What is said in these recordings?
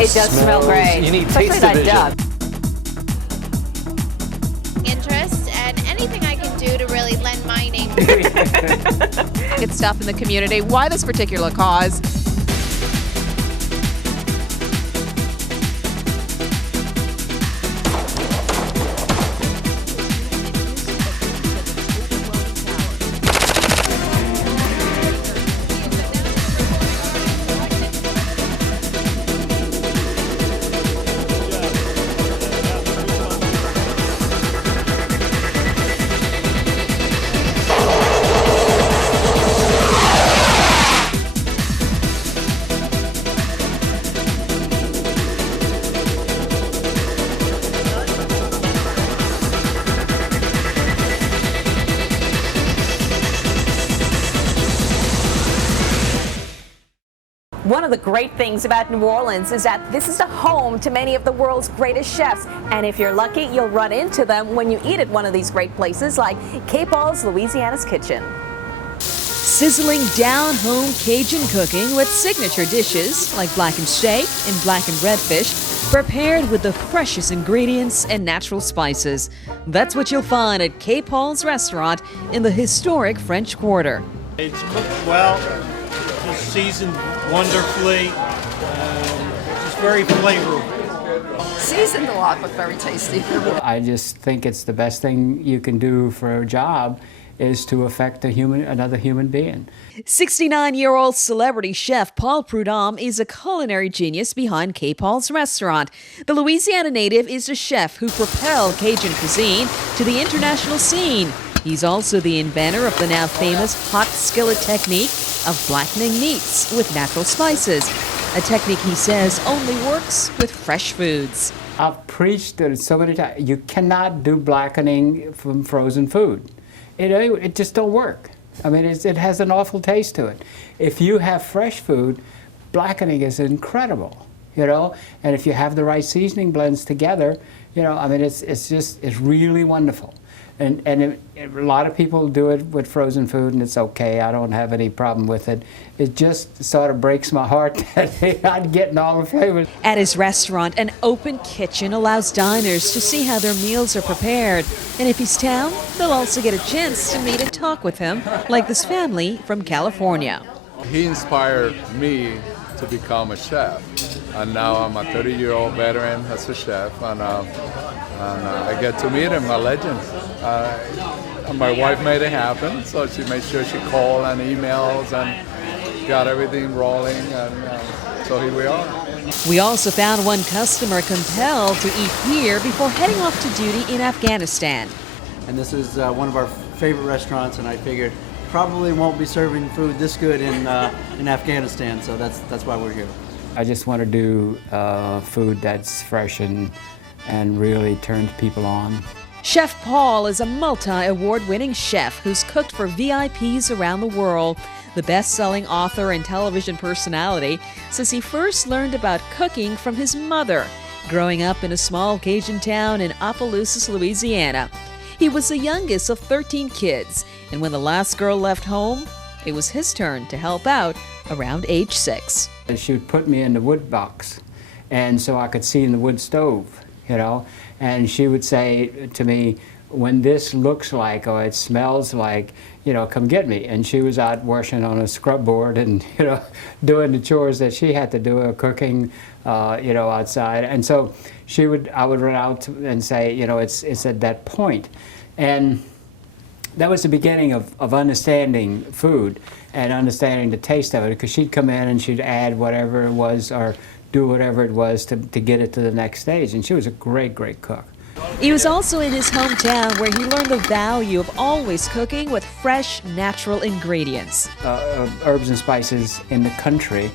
It does smell great. You need especially taste that division. duck. Interest and anything I can do to really lend my name. Good stuff in the community. Why this particular cause? One of the great things about New Orleans is that this is the home to many of the world's greatest chefs. And if you're lucky, you'll run into them when you eat at one of these great places like K. Paul's Louisiana's Kitchen. Sizzling down home Cajun cooking with signature dishes like blackened steak and blackened redfish, prepared with the freshest ingredients and natural spices. That's what you'll find at K. Paul's restaurant in the historic French Quarter. It's cooked well, just seasoned wonderfully, just very flavorful. Seasoned a lot, but very tasty. I just think it's the best thing you can do for a job is to affect another human being. 69-year-old celebrity chef Paul Prudhomme is a culinary genius behind K. Paul's restaurant. The Louisiana native is a chef who propelled Cajun cuisine to the international scene. He's also the inventor of the now famous hot skillet technique of blackening meats with natural spices, a technique he says only works with fresh foods. I've preached it so many times. You cannot do blackening from frozen food. It just don't work. I mean, it has an awful taste to it. If you have fresh food, blackening is incredible, you know. And if you have the right seasoning blends together, you know, I mean, it's really wonderful. And a lot of people do it with frozen food, and it's okay. I don't have any problem with it. It just sort of breaks my heart that they're not getting all the flavors. At his restaurant, an open kitchen allows diners to see how their meals are prepared. And if he's town, they'll also get a chance to meet and talk with him, like this family from California. He inspired me to become a chef, and now I'm a 30-year-old veteran as a chef, and I get to meet him, a legend. My wife made it happen, so she made sure she called and emails and got everything rolling, and so here we are. We also found one customer compelled to eat here before heading off to duty in Afghanistan. And this is one of our favorite restaurants, and I figured probably won't be serving food this good in Afghanistan, so that's why we're here. I just want to do food that's fresh and really turns people on. Chef Paul is a multi-award-winning chef who's cooked for VIPs around the world. The best-selling author and television personality says he first learned about cooking from his mother, growing up in a small Cajun town in Opelousas, Louisiana. He was the youngest of 13 kids, and when the last girl left home, it was his turn to help out around age 6. She would put me in the wood box, and so I could see in the wood stove, you know, and she would say to me, when this looks like or it smells like, you know, come get me. And she was out washing on a scrub board and, you know, doing the chores that she had to do, or cooking, you know, outside. And so I would run out and say, you know, it's at that point. And that was the beginning of understanding food and understanding the taste of it, because she'd come in and she'd add whatever it was or do whatever it was to get it to the next stage. And she was a great, great cook. He was also in his hometown where he learned the value of always cooking with fresh, natural ingredients. Herbs and spices in the country.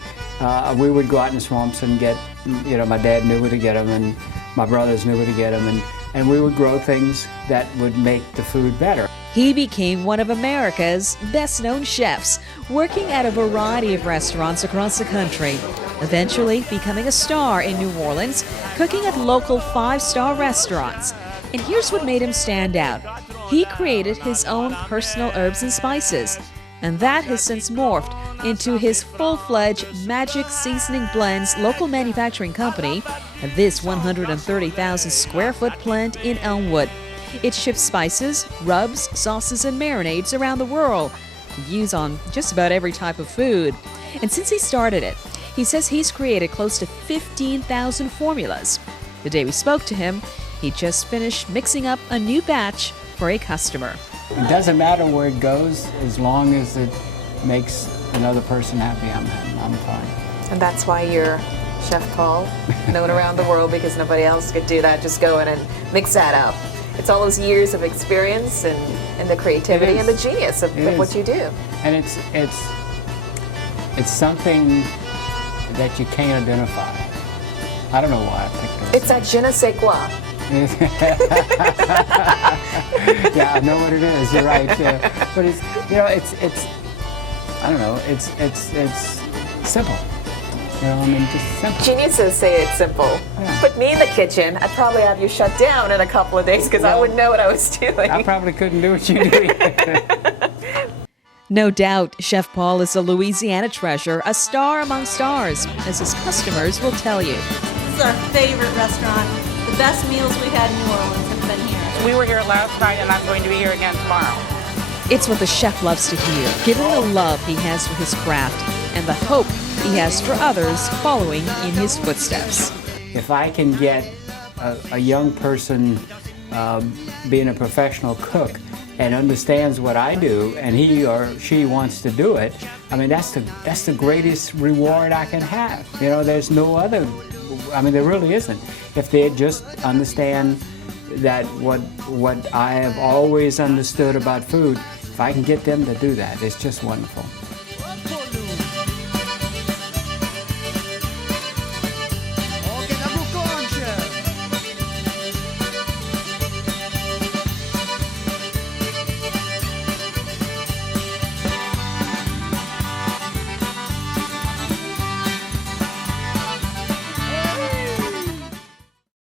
We would go out in the swamps and get, you know, my dad knew where to get them and my brothers knew where to get them, and we would grow things that would make the food better. He became one of America's best-known chefs, working at a variety of restaurants across the country, eventually becoming a star in New Orleans, cooking at local 5-star restaurants. And here's what made him stand out. He created his own personal herbs and spices. And that has since morphed into his full-fledged Magic Seasoning Blends local manufacturing company at this 130,000 square foot plant in Elmwood. It ships spices, rubs, sauces, and marinades around the world to use on just about every type of food. And since he started it, he says he's created close to 15,000 formulas. The day we spoke to him, he just finished mixing up a new batch for a customer. It doesn't matter where it goes, as long as it makes another person happy, I'm fine. And that's why you're Chef Paul, known around the world, because nobody else could do that. Just go in and mix that up. It's all those years of experience and the creativity and the genius of what you do. And it's something that you can't identify. I don't know why I picked it. It's that je ne sais quoi. Yeah, I know what it is. You're right. Yeah. But it's, you know, it's I don't know. It's simple. You know, I mean, just simple. Geniuses say it's simple. Yeah. Put me in the kitchen, I'd probably have you shut down in a couple of days because I wouldn't know what I was doing. I probably couldn't do what you do. No doubt, Chef Paul is a Louisiana treasure, a star among stars, as his customers will tell you. This is our favorite restaurant. The best meals we had in New Orleans have been here. We were here last night and I'm going to be here again tomorrow. It's what the chef loves to hear, given the love he has for his craft and the hope he has for others following in his footsteps. If I can get a young person being a professional cook and understands what I do, and he or she wants to do it, I mean, that's the greatest reward I can have. You know, there's no other, I mean, there really isn't. If they just understand that what I have always understood about food, if I can get them to do that, it's just wonderful.